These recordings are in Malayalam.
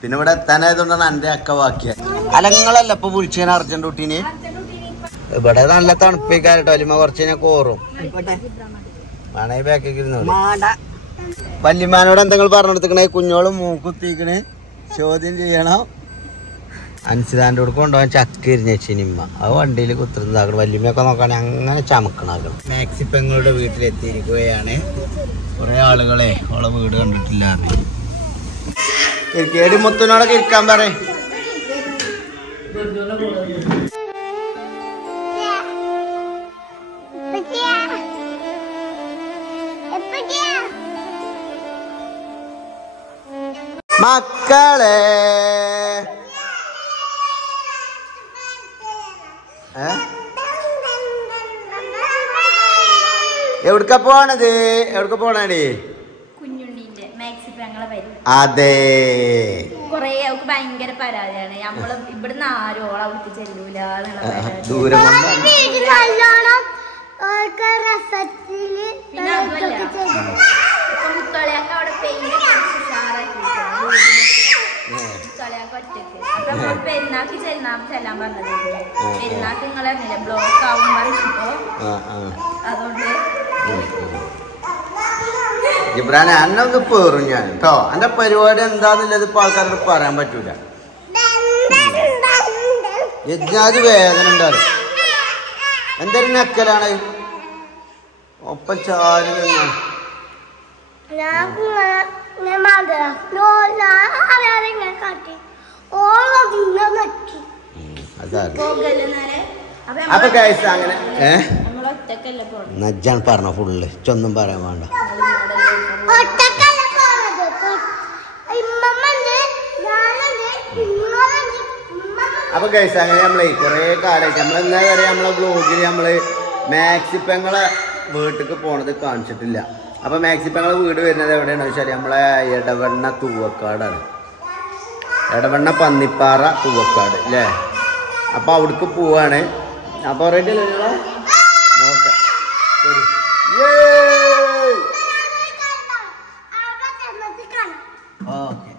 പിന്നെ ഇവിടെ എത്താനായതുകൊണ്ടാണ് എന്റെ അക്ക വാക്കിയ അലങ്ങളല്ല ഇപ്പൊ വിളിച്ചേന അർജന്റ് കുട്ടീന് ഇവിടെ നല്ല തണുപ്പിക്കാരട്ടോ അല്ലിമ കുറച്ച് കോറും വേണേ ബാക്കിൽ ഇരുന്നു വല്യമാനോട് എന്തെങ്കിലും പറഞ്ഞെടുത്തിക്കണേ കുഞ്ഞോളും മൂക്കുത്തിക്കണ് ചോദ്യം ചെയ്യണം അൻസിതാൻ്റെ കൂടെ കൊണ്ടുപോകാൻ ചക്ക ഇരിഞ്ഞിമ്മ അത് വണ്ടിയിൽ കുത്തിരുന്നതാക്കണം വല്യമ്മയൊക്കെ നോക്കുകയാണെങ്കിൽ അങ്ങനെ ചമക്കണാക്കണം മാക്സി പെങ്ങളുടെ വീട്ടിലെത്തിയിരിക്കുകയാണ് കുറെ ആളുകളെ അവളെ വീട് കണ്ടിട്ടില്ല കേടി മുത്തനോടൊക്കെ ഇരിക്കാൻ പറ മക്കളെ എവിടക്ക പോണത് എവിടക്ക പോണേ കുഞ്ഞുണ്ണിന്റെ മാക്സി പെങ്ങളെ വരും അതെ കൊറേ അവൾക്ക് ഭയങ്കര പരാതിയാണ് നമ്മള് ഇവിടുന്ന് ആരും ഓളെ അവൾക്ക് ചെല്ലൂല ദൂരം പിന്നെ അതുമല്ല മുത്തളിയാക്ക അവിടെ പെയിന്റ് മുത്തളിയാക്ക ഒറ്റക്ക് അപ്പൊ പെരുന്നാക്ക് ചെല്ലാൻ പറഞ്ഞത് പെരുന്നാക്ക് നിങ്ങൾ അറിഞ്ഞില്ല ബ്ലോക്ക് ആവും പറഞ്ഞപ്പോ അതുകൊണ്ട് ഇബ്രാനെ അന്നൊന്ന് പേറും ഞാൻ കേട്ടോ എന്റെ പരിപാടി എന്താന്നുള്ളത് ഇപ്പൊ ആൾക്കാരോട് പറയാൻ പറ്റൂല യജ്ഞാതി വേദന ഉണ്ടാവും എന്തൊരു നക്കലാണ് ഒപ്പം ചാരി അപ്പൊ ഗൈസ് അങ്ങനെ നജ്ജാണ് പറഞ്ഞ ഫുള്ള് ചൊന്നും പറയാൻ വേണ്ട അപ്പൊ ഗൈസ് അങ്ങനെ നമ്മളെ കുറെ കാലമായിട്ട് നമ്മളെന്താ പറയാ നമ്മളെ ബ്ലോഗിൽ നമ്മള് മാക്സി പെങ്ങളെ വീട്ടിലേക്ക് പോണത് കാണിച്ചിട്ടില്ല അപ്പൊ മാക്സി പെങ്ങളെ വീട് വരുന്നത് എവിടെയാണെന്ന് വെച്ചാൽ നമ്മളെ എടവണ്ണ തൂവക്കാടാണ് എടവണ്ണ പന്നിപ്പാറ തൂവക്കാട് അല്ലേ അപ്പൊ അവിടേക്ക് പോവാണ് അപ്പൊ റെഡി അല്ലേ ഓക്കെ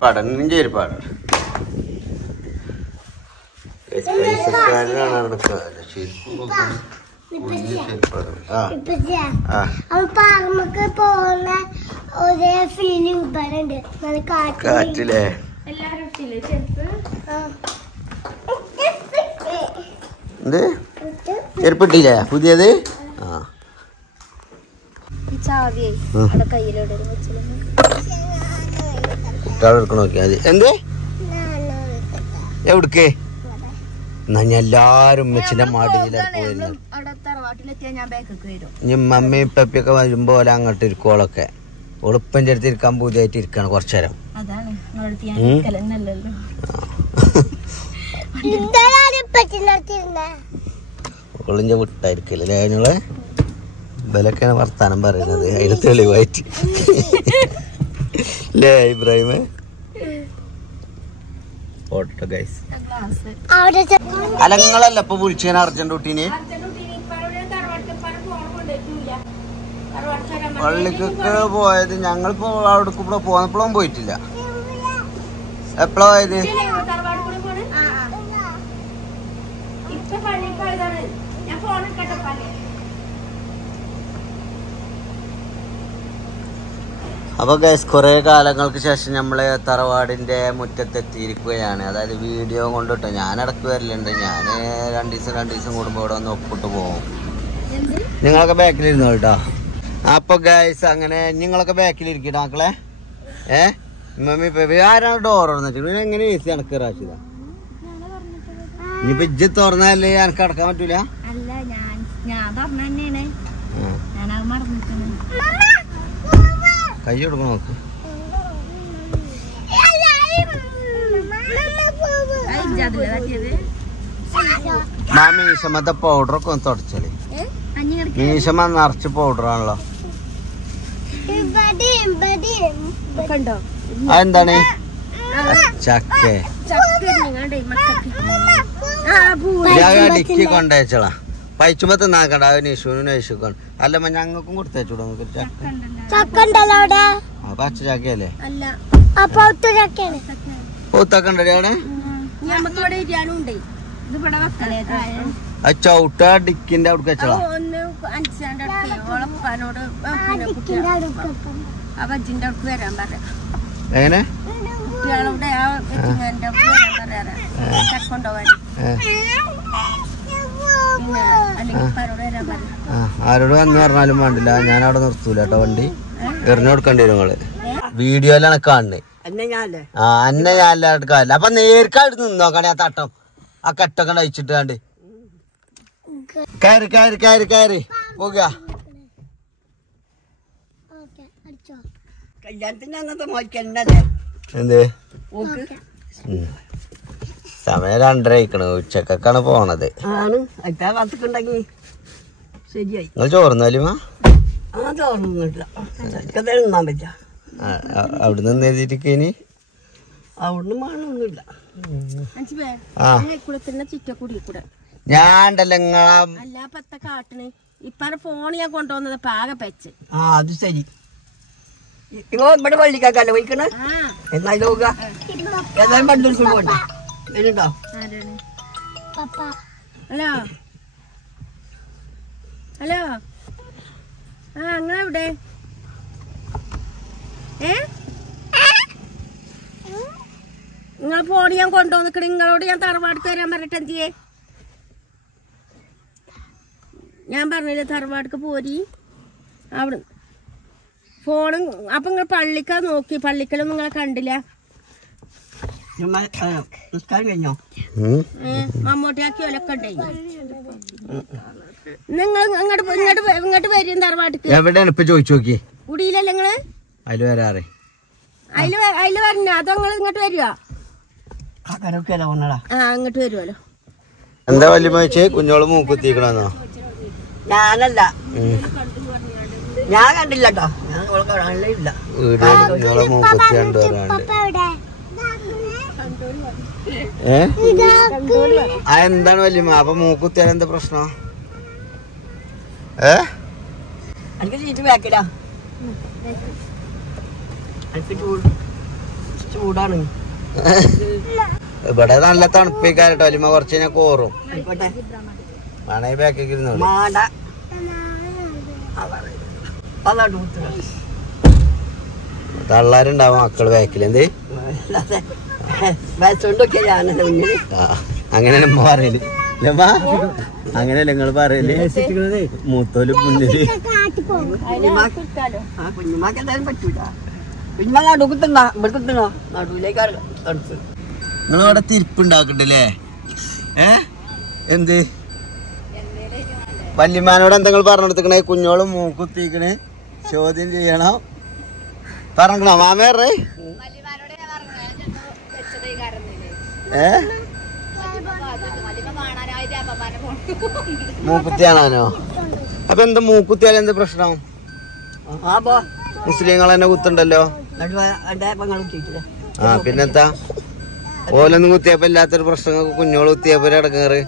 പഠനം ചേരിപ്പാട് കാറ്റില്ലേ എന്ത് ചെരുപ്പിട്ടില്ലേ പുതിയത് ആ കുട്ടികളെടുക്കണ നോക്കിയാ മതി എന്ത് എവിടേക്ക് എന്നാ ഞാൻ എല്ലാരും ഉമ്മച്ചിന്റെ മടിയിലാണ് ഇനി മമ്മിയും പപ്പിയൊക്കെ വരുമ്പോ പോലെ അങ്ങോട്ട് ഇരിക്കോളൊക്കെ ഒളിപ്പൻ്റെ അടുത്ത് ഇരിക്കാൻ പൂജയായിട്ട് ഇരിക്കാണ് കുറച്ചേരം ഒളിഞ്ഞ വിട്ടായിരിക്കല്ലേ ഞങ്ങള് ഇവലൊക്കെയാണ് വർത്താനം പറയുന്നത് അതിന് തെളിവായിട്ട് അല്ലേ ഇബ്രാഹിമേ ഓട്ടോ ഗൈസ് അലങ്ങളല്ല ഇപ്പൊ വിളിച്ചേന അർജന്റ് കുട്ടീന് പള്ളിക്കൊക്കെ പോയത് ഞങ്ങളിപ്പോ അവിടെ ഇവിടെ പോന്നപ്പോഴും പോയിട്ടില്ല എപ്പോഴാ പോയത് അപ്പൊ ഗൈസ് കുറെ കാലങ്ങൾക്ക് ശേഷം നമ്മള് തറവാടിന്റെ മുറ്റത്തെത്തിയിരിക്കുകയാണ് അതായത് വീഡിയോ കൊണ്ടിട്ടോ ഞാൻ ഇടക്ക് വരലുണ്ട് ഞാന് രണ്ടു ദിവസം കൂടുമ്പോ ഇവിടെ ഒന്ന് ഒപ്പിട്ട് പോകും നിങ്ങളൊക്കെ ബാക്കിലിരുന്നോ കേട്ടോ അപ്പൊ ഗൈസ് അങ്ങനെ നിങ്ങളൊക്കെ ബാക്കിലിരിക്കട്ടോ മക്കളെ മമ്മി പേപ്പി ആരാണ് ഡോർ തുറന്നിട്ട് എങ്ങനെ ഏസി അടക്ക റാഷിത ഇനിയിപ്പൊ ഇജ്ജ് തുറന്നല്ലേ എനിക്ക് അടക്കാൻ പറ്റൂല കൈ കൊടുക്കണം നോക്ക് മീശമത്തെ പൗഡറൊക്കെ ഒന്ന് തുടച്ചല്ലേ മീശമ നിറച്ച് പൗഡറാണല്ലോ അതെന്താണ് ചക്ക ഡിക്കി കൊണ്ടേച്ചളാ പൈച്ചുമ്പോ തിന്നാക്കണ്ട നിഷുവിനും നൈഷുക്കാണ്. അല്ലമ്മ ഞങ്ങൾക്കും കൊടുത്തൂടെ നമുക്ക് പച്ച ചാക്കയല്ലേ പൂത്തൊക്കെ അവിടെ ചവിട്ട ഡിക്കിന്റെ അവിടെ വെച്ചോളാം. എങ്ങനെ ആരോട് വന്ന് പറഞ്ഞാലും വേണ്ടില്ല, ഞാൻ അവിടെ നിർത്തൂല കേട്ടോ. വണ്ടി എറിഞ്ഞു കൊടുക്കേണ്ടി വരും നിങ്ങള്. വീഡിയോയിലാണ് കാണുന്നത്. അന്നെ ഞാൻ എടുക്കാറില്ല. അപ്പൊ നേർക്കായിട്ട് നിന്നോക്കണേ ആ തട്ടം ആ കെട്ടൊക്കെ അയച്ചിട്ട് കണ്ട് കയറി കയറി കയറി കയറി പോക. എന്ത് സമയം 2:30 ഉച്ചക്കാണ് പോണത്. നിങ്ങൾ ചോറുന്നാലും അവിടെ നിന്ന് എഴുതിയിരിക്കേനി ഞാണ്ടല്ലോ ഇപ്പത്തെ ഫോൺ ഞാൻ കൊണ്ടുവന്നത് പാക പെച്ച്. അത് ശരി. ഇവിടെ പള്ളിക്കാക്കല്ലേ പോയിക്കണ എന്നാലും ഏതായാലും പണ്ട് പോണ്ട വരുന്നുണ്ടോ? ഹലോ ഹലോ നിങ്ങളെവിടെ? നിങ്ങൾ ഫോൺ ഞാൻ കൊണ്ടുവന്നിക്കണ. നിങ്ങളോട് ഞാൻ തറവാടിക്ക് വരാൻ പറഞ്ഞിട്ട് എന്തിയേ? ഞാൻ പറഞ്ഞില്ലേ തറവാടിക്ക് പോരി അവിടെ ഫോണും. അപ്പൊ നിങ്ങൾ പള്ളിക്കാ നോക്കി, പള്ളിക്കലൊന്നും നിങ്ങളെ കണ്ടില്ല. മമ്മൂട്ടിയാക്കി ഒലൊക്കെ ഉണ്ടായി. നിങ്ങൾ ഇങ്ങോട്ട് വരും തറവാട്ടിക്ക്. എവിടെയാണ് ഇപ്പൊ ചോദിച്ചു നോക്കി? കുടിയിലല്ലേ നിങ്ങള്? അതില് വരാറേ അതില് വരണ അതോ നിങ്ങൾ ഇങ്ങോട്ട് വരുവാ? ഇങ്ങോട്ട് വരുവല്ലോ. എന്താ വലിയ ചോദിച്ചേ? കുഞ്ഞോള് മൂക്കുത്തിക്കണോ? ഞാനല്ല, ഞാൻ കണ്ടില്ല കേട്ടോ. ഇല്ല കുഞ്ഞോളെ മൂക്കുത്തി കണ്ടുവരാണ്ട്. എന്താണ് വല്യമ്മ അപ്പൊ മൂക്കുത്തിയാൽ എന്താ പ്രശ്നം? എനിക്ക് ചീറ്റ് വേക്കിടാ. എനിക്ക് ചൂടാണ്. ഇവിടെ നല്ല തണുപ്പിക്കാരട്ടോ. വല്യമ്മ കുറച്ച് കഴിഞ്ഞാൽ കോറും. വേണേ ബാക്കിൽ ഇരുന്നോളൂ. തള്ളാരുണ്ടാവും മക്കള് ബാക്കിൽ. എന്ത് അങ്ങനെയാണ് ഉമ്മ പറയല്. അങ്ങനെയല്ല നിങ്ങൾ പറയല്. മൂത്തോല് മുന്നില് കുഞ്ഞുമാക്ക് എന്തായാലും പറ്റൂല. കുഞ്ഞുമാ നടുക്കുത്തുണ്ടോ? ഇവിടുക്കുത്തണോ? നടുവിലേക്ക് തണുപ്പ്. നിങ്ങളവിടെ തിരിപ്പുണ്ടാക്കണ്ടല്ലേ? എന്ത് വല്യമാനോട് എന്തെങ്കിലും പറഞ്ഞെടുത്തിക്കണേ? കുഞ്ഞോളും മൂക്കുത്തിക്കണ് ചോദ്യം ചെയ്യണം പറഞ്ഞോ മാമേറേ? മൂക്കുത്തിയാണോ? അപ്പൊ എന്താ മൂക്കുത്തിയാൽ എന്ത് പ്രശ്നം? മുസ്ലിങ്ങൾ തന്നെ കുത്തുണ്ടല്ലോ. പിന്നെന്താ ഓലൊന്നും കുത്തിയപ്പോ ഇല്ലാത്തൊരു പ്രശ്നങ്ങൾക്ക് കുഞ്ഞോള് കുത്തിയപ്പോ അടങ്ങാറ്.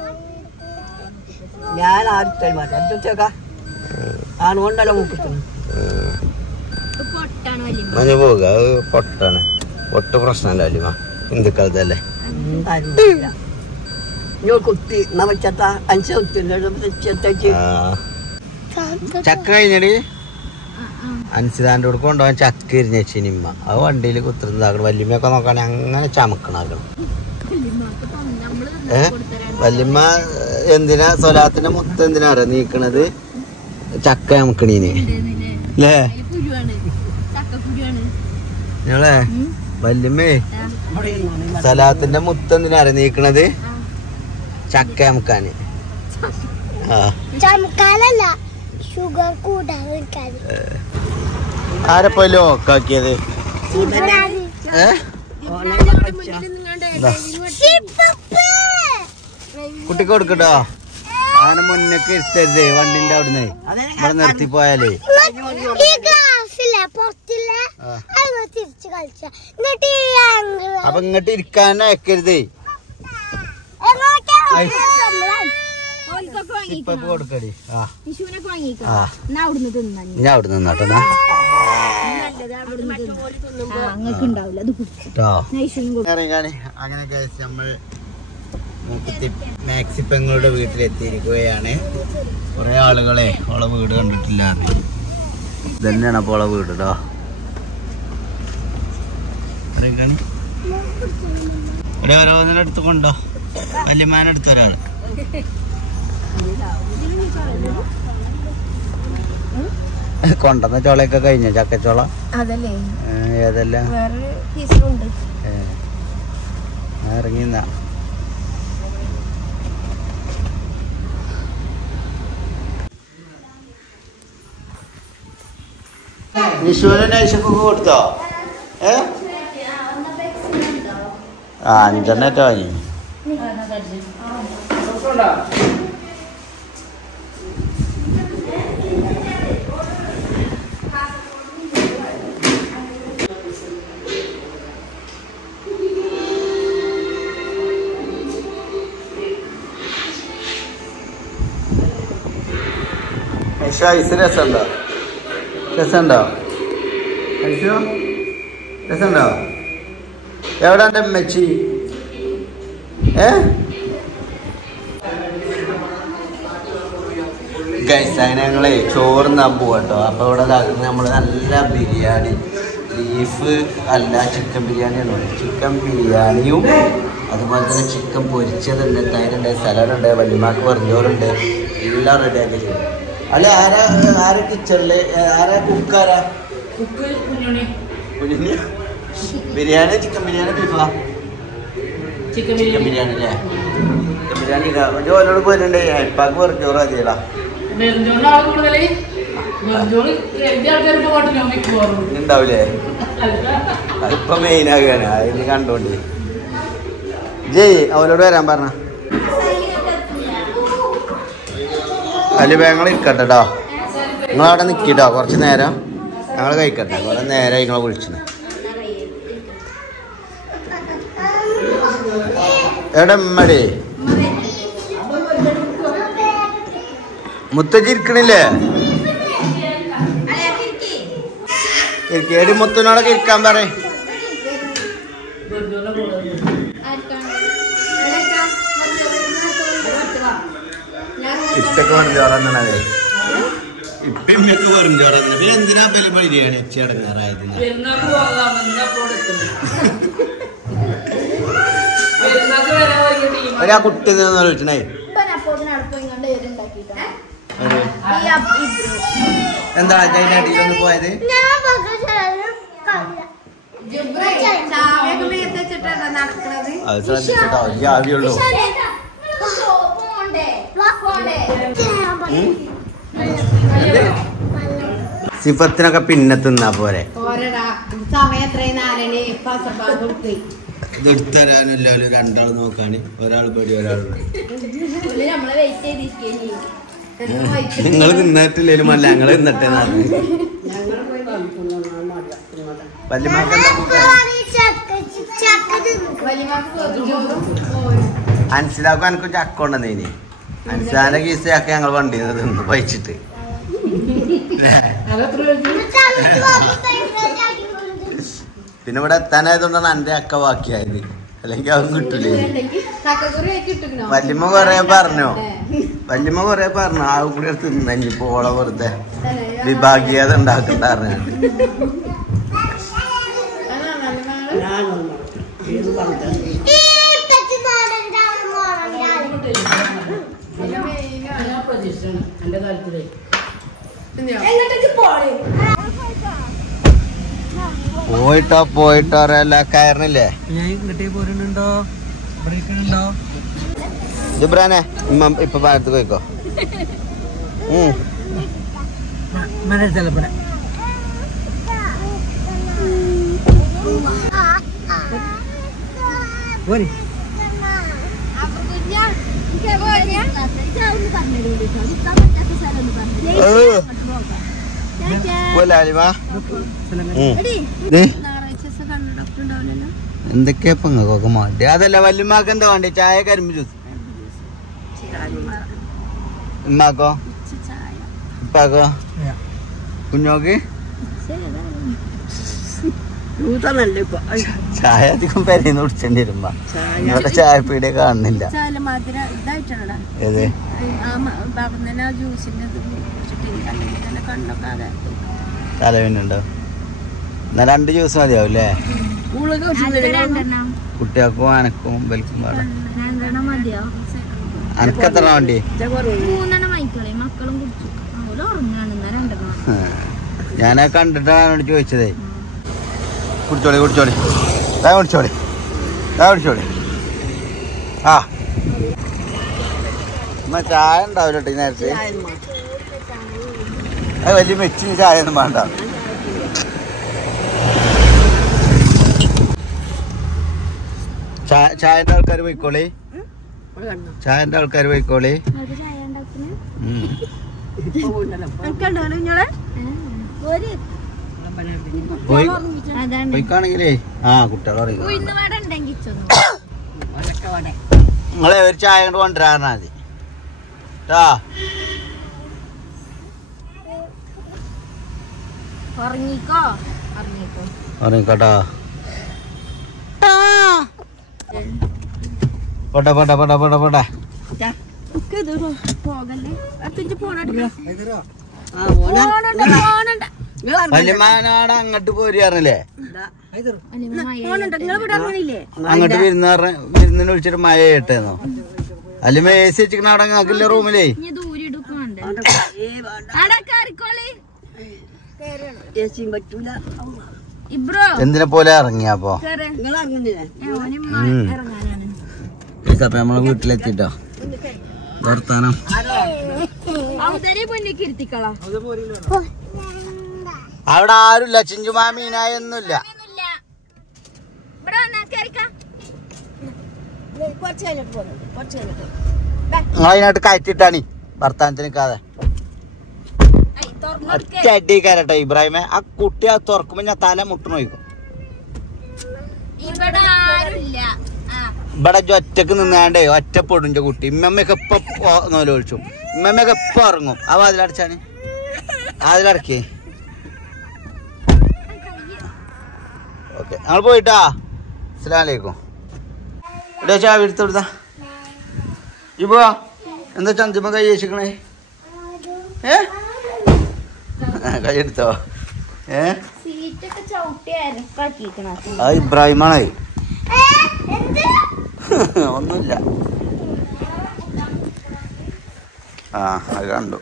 ഞാൻ ആണുകൊണ്ടല്ലോ മൂക്കുത്തുന്നു. മഞ്ഞ പോക പൊട്ടാണ്. പൊട്ട് പ്രശ്നമല്ല അല്ലിമ ഹിന്ദുക്കളതല്ലേ. കുത്തി ചക്ക കഴിഞ്ഞടി അൻസിതാന്റെ കൂടെ കൊണ്ടുപോകാൻ ചക്ക എരിഞ്ഞിമ്മ. അത് വണ്ടിയിൽ കുത്തുന്നതാക്കണം. വല്യമ്മയൊക്കെ നോക്കാണെ അങ്ങനെ ചമക്കണാക്കണം. വല്യമ്മ എന്തിനാ സ്വലാത്തിന്റെ മുത്ത് എന്തിനാ അറിയാ നീക്കണത്? ചക്ക ചമക്കണീന് അല്ലേ? ഞങ്ങളെ വല്യമ്മേ സ്വലാത്തിന്റെ മുത്ത് എന്തിനാ അറിയാ നീക്കണത്? ചക്ക ചമക്കാന്. ആരപ്പോ ലോക്കാക്കിയത്? കുട്ടിക്ക് കൊടുക്കട്ടോ. അങ്ങനെ മുന്നൊക്കെ ഇരുത്തരുതേ വണ്ടിന്റെ അവിടുന്ന്. ഇവിടെ നിർത്തി പോയാലേ അപ്പൊ ഇങ്ങോട്ട് ഇരിക്കാനേ വെക്കരുതേ. ഇപ്പൊ കൊടുക്കടി. ആ വിഷുവിനൊക്കെ ആ വാങ്ങിക്കാം അവിടുന്ന് തിന്നാ ഞാൻ അവിടെ നിന്നോട്ടെ അങ്ങക്ക് ഉണ്ടാവില്ല അത് കുടിച്ചിട്ടോ അങ്ങനെ നമ്മൾ മാക്സി പെങ്ങളുടെ വീട്ടിലെത്തിയിരിക്കുകയാണ്. കുറെ ആളുകളെ ഓളെ വീട് കണ്ടിട്ടില്ല. ഇതന്നെയാണ് അപ്പോൾ ഓളെ വീട് കേട്ടോ. ഇവിടെ ഓരോന്നിനെ എടുത്ത് കൊണ്ടോ വല്യമാനെടുത്ത ഒരാൾ കൊണ്ടുവന്ന ചോളയൊക്കെ കഴിഞ്ഞ ചക്കച്ചോള ഏതെല്ലാം ഇറങ്ങിന്ന വിഷുവിന് നൈഷക്കൊക്കെ കൊടുത്തോ? ആ 5 വാങ്ങി. ഐസ് രസമുണ്ടോ? രസമുണ്ടോ? ഐഷു രസമുണ്ടോ? എവിടെ എൻ്റെ അമ്മച്ചി? ഗൈസ് അങ്ങനെ ഞങ്ങളെ ചോറുന്നാൻ പോവാട്ടോ. അപ്പോൾ ഇവിടെ നമ്മൾ നല്ല ബിരിയാണി, ബീഫ് അല്ല ചിക്കൻ ബിരിയാണിയാണ്. ചിക്കൻ ബിരിയാണിയും അതുപോലെ തന്നെ ചിക്കൻ പൊരിച്ചതുണ്ട്, തൈരുണ്ട്, സലാഡുണ്ട്, വല്യമാക്ക് വെറുഞ്ചോറുണ്ട്, എല്ലാം റെഡിയാക്കി ചെയ്യും. അല്ല ആരാ കിച്ചണില്? ആരാ കുക്കാരാ? ബിരിയാണി ചിക്കൻ ബിരിയാണി ബീഫാ? ചിക്കൻ ബിരിയാണി അല്ലേ? ചിക്കൻ ബിരിയാണി ജോലിയോട് പോയിട്ടുണ്ട്. ഇപ്പാക്ക് വെറുഞ്ചോറ് മതിയടാ. ഉണ്ടാവില്ലേ? അതിപ്പോ മെയിൻ ആകുകയാണ്. അതിന് കണ്ടോണ്ട് ജയ് അവരോട് വരാൻ പറഞ്ഞ അല്ല ഞങ്ങൾ ഇരിക്കട്ടെ കേട്ടോ. നിങ്ങളവിടെ നിൽക്കിട്ടോ കുറച്ച് നേരം. ഞങ്ങൾ കഴിക്കട്ടെ. കുറെ നേരം നിങ്ങളെ വിളിച്ചത്. എവിടെ അമ്മടേ മുത്തച്ഛി ഇരിക്കണില്ലേ? എടി മുത്തനോടൊക്കെ ഇരിക്കാൻ പറ. ഇപ്പൊക്കെ വെറും ചോറന്നാണ്. ഇപ്പൊക്കെ വെറും ചോറന്ന. പിന്നെ എന്തിനാ ബലം ബിരിയാണി അടങ്ങാറായത്? ഒരാ കുട്ടി വിളിച്ചണേ. എന്താ അടിയിലൊന്ന് പോയത്? അത് ശ്രദ്ധിച്ചിട്ടോ. ആവിയുള്ളൂ. സിഫത്തിനൊക്കെ പിന്നെ തിന്നാ പോരെ. ഇതെടുത്തരാനല്ലോ രണ്ടാൾ നോക്കാണ്. ഒരാൾ പേടി ഒരാൾ നിങ്ങൾ തിന്നിട്ടില്ലേലും അല്ല ഞങ്ങൾ തിന്നിട്ടേ. അൻസിലാക്കും എനിക്കും ചക്ക ഉണ്ടെന്നേനി. അൻസാന്റെ കീസ് ചക്ക ഞങ്ങൾ വണ്ടി തിന്ന് പഴിച്ചിട്ട്. പിന്നെ ഇവിടെ എത്താനായതുകൊണ്ടാണ് എന്റെ അക്ക ബാക്കിയായത്. അല്ലെങ്കിൽ അവൻ കിട്ടില്ലേ. വല്യമ്മ കൊറേ പറഞ്ഞു. ആവും കൂടി തിന്ന ഇനിയിപ്പോ ഓളെ വെറുതെ വിഭാഗീയത ഉണ്ടാക്കണ്ടായിരുന്നു. പോയിട്ടോ അറിയാല്ല. കയറണില്ലേ ജിബ്രാനെ? ഇപ്പൊ ഭാഗത്ത് പോയിക്കോ. എന്തൊക്കെയാ പൊങ്ങൊക്കെ മാറ്റി. അതല്ല വല്യമാക്ക് എന്താ വേണ്ടി? ചായ കരിമ്പ് ജ്യൂസ് ഉമ്മാക്കോ ഉപ്പാക്കോ കുഞ്ഞോക്ക് ചായ അധികം പെരേന്ന് കുടിച്ചേണ്ടി വരുമ്പോ ഇവിടെ ചായപ്പീടിയെ കാണുന്നില്ല. ഏത് തലവേനുണ്ടോ? എന്നാ 2 ജ്യൂസ് മതിയാവും അല്ലേ? കുട്ടികൾക്കും അനക്കും ബൽക്കും പാടാം. അനക്കെത്ര വേണ്ടി? ഞാനാ കണ്ടിട്ടാണ് ചോദിച്ചതേ. കുടിച്ചോളി കുടിച്ചോളി കുടിച്ചോളി കുടിച്ചോളി. ആ എന്നാ ചായ ഉണ്ടാവില്ല കേട്ടോ ഈ നേരത്തെ. അത് വലിയ മെച്ചിന് ചായ ഒന്നും വേണ്ട. ചായന്റെ ആൾക്കാർ പോയിക്കോളി. ചായന്റെ ആൾക്കാർ പോയിക്കോളി. പോയിക്കാണെങ്കിലേ കുട്ടികൾ നിങ്ങളെ ഒരു ചായ കൊണ്ട് കൊണ്ടുവരാറുണ്ടാ മതി കേട്ടോ. ഉറങ്ങിക്കോട്ടോ. പോട്ടെ പോട്ടെ പോട്ടെ പോട്ടെ പോട്ടെ. വല്യമാനാട് അങ്ങോട്ട് പോരിയാറില്ലേ? അങ്ങോട്ട് വിരുന്നിന് വിളിച്ചിട്ട് മഴ കേട്ടേന്നോ? അല്ലെ എ സി വെച്ചിക്കണ അവിടെ നിങ്ങൾക്കില്ല റൂമിലേ? എന്തിനെ പോലെ ഇറങ്ങിയപ്പോ നമ്മളെ വീട്ടിലെത്തിട്ടോ വർത്താനം. അവിടെ ആരുമില്ല, ചിഞ്ചുമാമീനായൊന്നുമില്ല. നിങ്ങളതിനായിട്ട് കയറ്റിട്ടാണി വർത്താനത്തിന് നിൽക്കാതെ. ഒറ്റ അടിക്കാരട്ടോ ഇബ്രാഹിമെ. ആ കുട്ടി ആ തുറക്കുമ്പോ ഞാൻ തല മുട്ടു നോക്കും. ഇവിടെ ഒറ്റക്ക് നിന്നാണ്ടേ ഒറ്റപ്പെടും കുട്ടി. ഇമ്മമ്മയൊക്കെ ഇപ്പൊ നോലോളിച്ചു. ഇമ്മമ്മയൊക്കെ ഇപ്പൊ ഇറങ്ങും. ആ വാതിലടച്ചാണ്. വാതിലടക്കേ. ഓക്കെ ഞങ്ങൾ പോയിട്ടാ. അസ്സലാമലൈക്കും. ഇവിടെ ചാവി എടുത്ത് കൊടുത്താ ഇപ്പൊ എന്താ ചന്തിമ കൈ വെച്ചിക്കണേ? കൈ എടുത്തോ? ആ ഇബ്രാഹിമാണേ. ഒന്നുമില്ല. ആ അത് കണ്ടു.